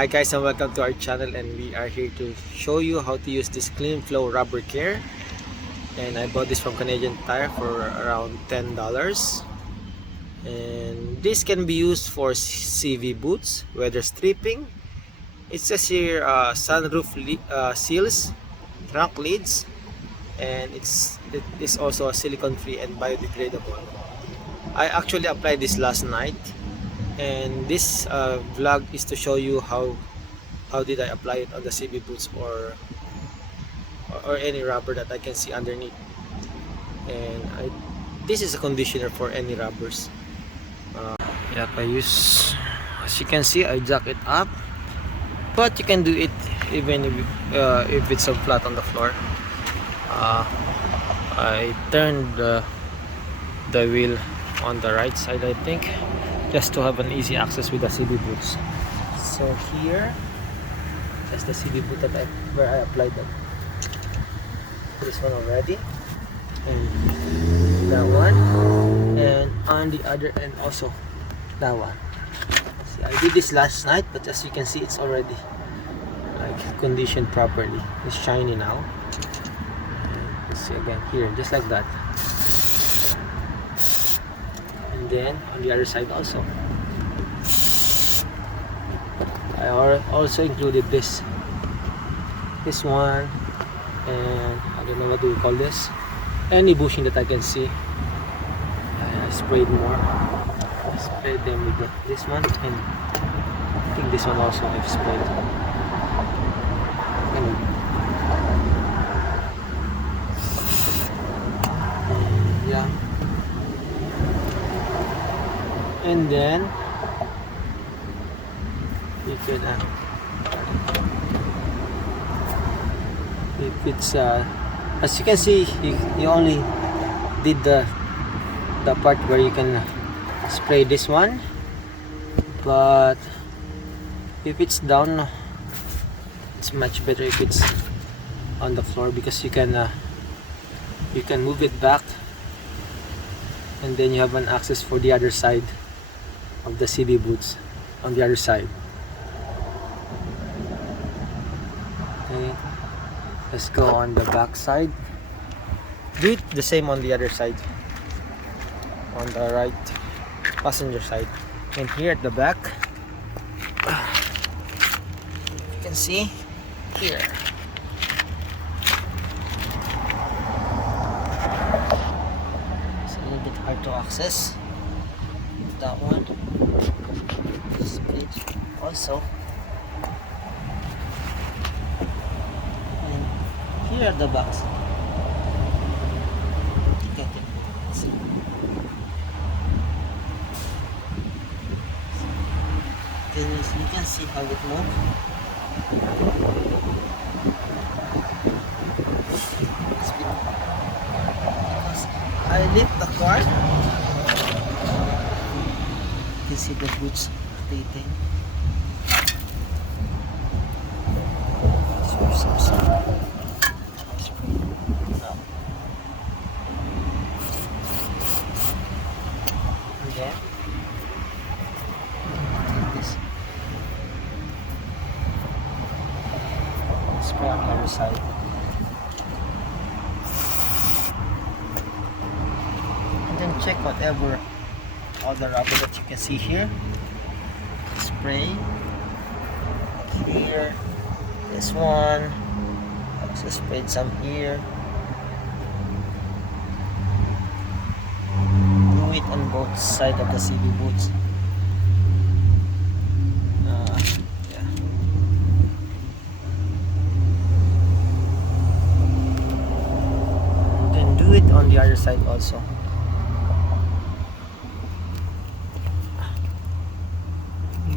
Hi guys, and welcome to our channel, and we are here to show you how to use this Kleen-flo rubber care. And I bought this from Canadian Tire for around $10. And this can be used for CV boots, weather stripping. It says here sunroof seals, trunk lids, and it is also a silicone free and biodegradable. I actually applied this last night, and this vlog is to show you how did I apply it on the CB boots or any rubber that I can see underneath. And this is a conditioner for any rubbers. Yep, I use, as you can see, I jack it up, but you can do it even if it's so flat on the floor. I turned the wheel on the right side, I think, just to have an easy access with the CB boots. So here, that's the CB boot where I applied this one already, and that one, and on the other end also that one. See, I did this last night, but as you can see, it's already like conditioned properly. It's shiny now. And see again here, just like that. And then on the other side also, I also included this one, and I don't know what do we call this, any bushing that I can see. I sprayed more. I sprayed them with this one, and I think this one also I've sprayed. And yeah, and then you can if it's as you can see, you only did the part where you can spray this one, but if it's down, it's much better if it's on the floor, because you can move it back, and then you have an access for the other side of the CB boots on the other side. Okay, let's go on the back side. Do it the same on the other side, on the right passenger side. And here at the back, you can see here, it's a little bit hard to access. That one, this bridge also, and here are the backs. You can see how it moves. Because I lift the car, you can see the boots rotating. And then take this, spray on the other side. And then check whatever all the rubber that you can see here. Spray here, this one, also sprayed some here. Do it on both sides of the CB boots. Yeah. You can do it on the other side also.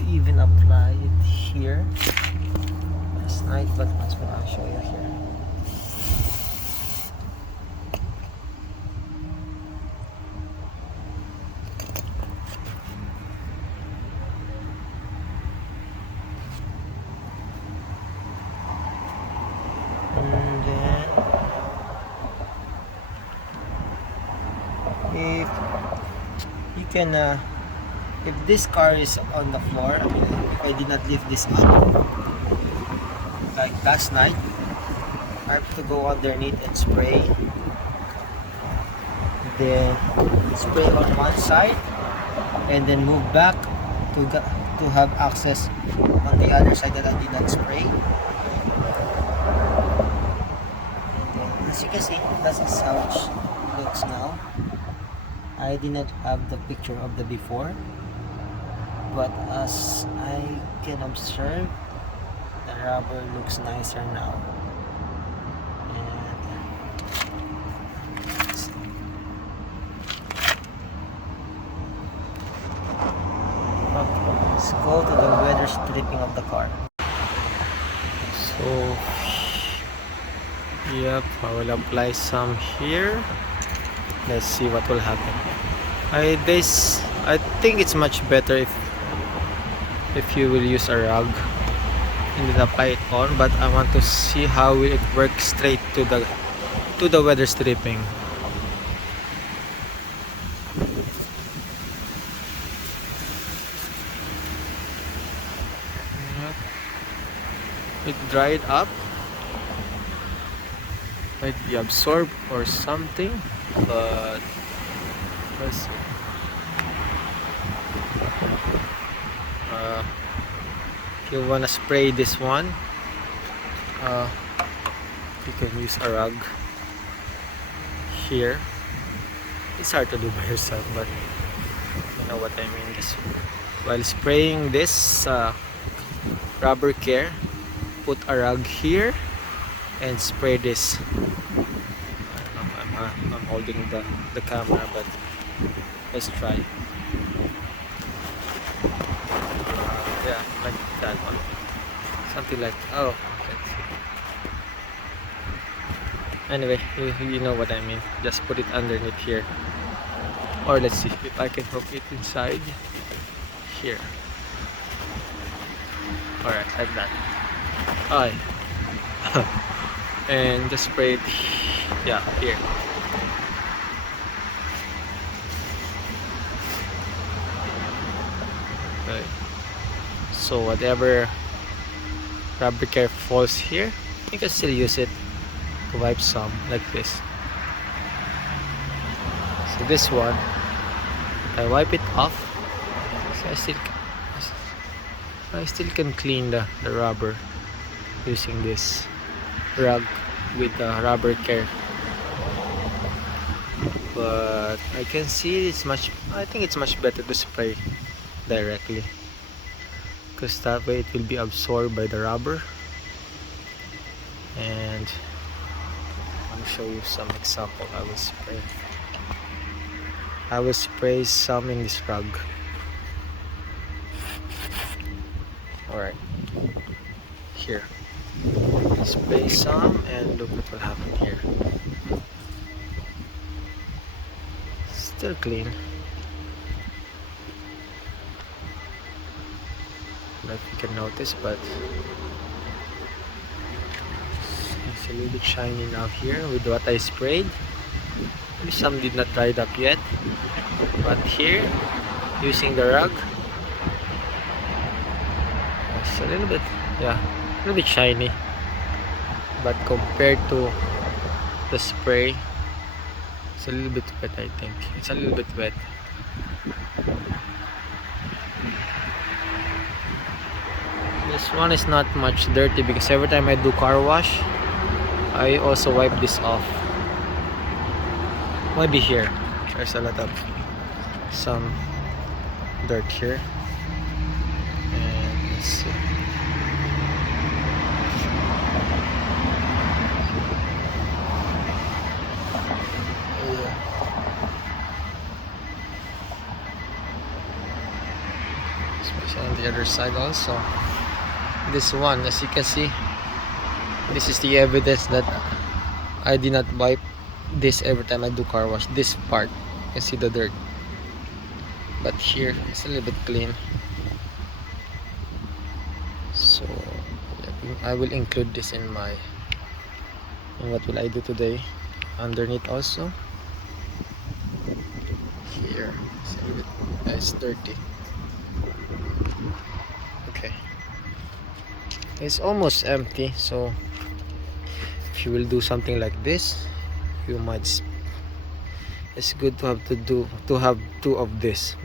Even apply it here last night, but once more I'll show you here. And then if you can if this car is on the floor, I mean, if I did not lift this up like last night, I have to go underneath and spray, then spray on one side and then move back to have access on the other side that I did not spray. And as you can see, this is how it looks now. I did not have the picture of the before, but as I can observe, the rubber looks nicer now. Okay, let's go to the weather stripping of the car. So, yep, I will apply some here. Let's see what will happen. I think it's much better if you will use a rug and then apply it on, but I want to see how will it work straight to the weather stripping. It dried up, might be absorbed or something, but let's see. If you wanna spray this one, you can use a rug here. It's hard to do by yourself, but you know what I mean. Just while spraying this rubber care, put a rug here and spray this. I'm holding the camera, but let's try. Yeah, like that one, something like, oh, okay. Anyway, you know what I mean. Just put it underneath here, or let's see if I can hook it inside here. Alright, like that. Alright. And just spray it, yeah, here. Okay. So whatever rubber care falls here, you can still use it to wipe some like this. So this one, I wipe it off. So I still can clean the rubber using this rug with the rubber care. But I can see I think it's much better to spray directly, because that way it will be absorbed by the rubber. And I'll show you some example. I will spray some in this rug. Alright, here, spray some and look what will happen here. Still clean. Like you can notice, but it's a little bit shiny now here with what I sprayed. Maybe some did not dry up yet, but here, using the rug, it's a little bit, yeah, a little bit shiny, but compared to the spray, it's a little bit wet. I think it's a little bit wet. This one is not much dirty because every time I do car wash, I also wipe this off. Maybe here, there's a lot of some dirt here. And let's see. Especially on the other side also. This one, as you can see, this is the evidence that I did not wipe this every time I do car wash. This part, you can see the dirt, but here it's a little bit clean. So I will include this in what will I do today. Underneath also, here it's a little bit, it's dirty. It's almost empty, so if you will do something like this, you might it's good to have two of this.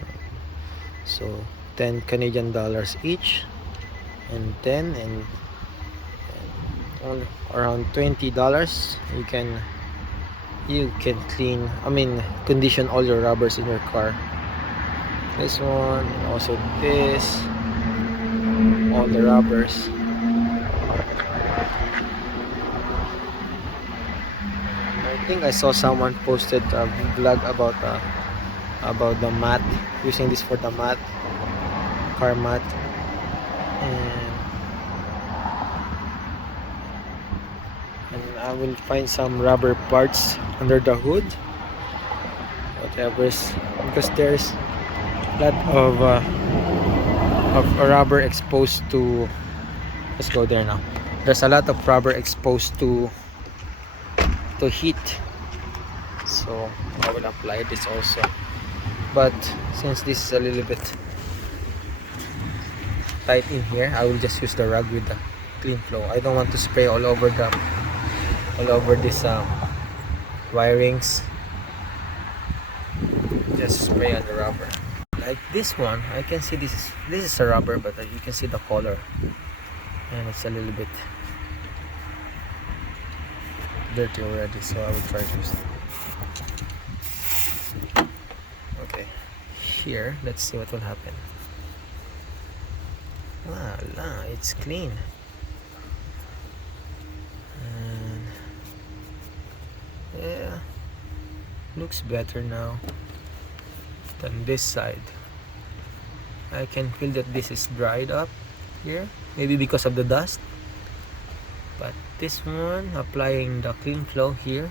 So 10 Canadian dollars each, and 10 and around $20 you can condition all your rubbers in your car. This one, and also this, all the rubbers. I think I saw someone posted a vlog about the mat, using this for the mat, car mat. And I will find some rubber parts under the hood, whatever's, because there's a lot of rubber exposed to, let's go there now. There's a lot of rubber exposed to heat, so I will apply this also. But since this is a little bit tight in here, I will just use the rug with the Kleen-flo. I don't want to spray all over this wirings. Just spray on the rubber. Like this one, I can see this is a rubber, but you can see the color, and it's a little bit dirty already, so I will try to use it. Okay, here, let's see what will happen. Voila, it's clean. And yeah, looks better now than this side. I can feel that this is dried up here, maybe because of the dust. But this one, applying the Kleen-flo here,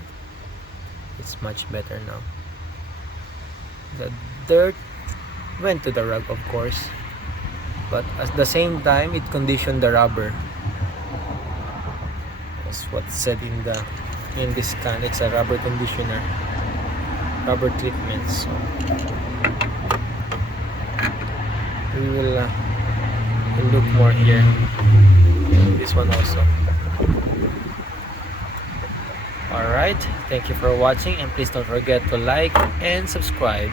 it's much better now. The dirt went to the rug, of course, but at the same time it conditioned the rubber. That's what's said in this can. It's a rubber conditioner, rubber treatment. So we will look more here. This one also. Alright, thank you for watching, and please don't forget to like and subscribe.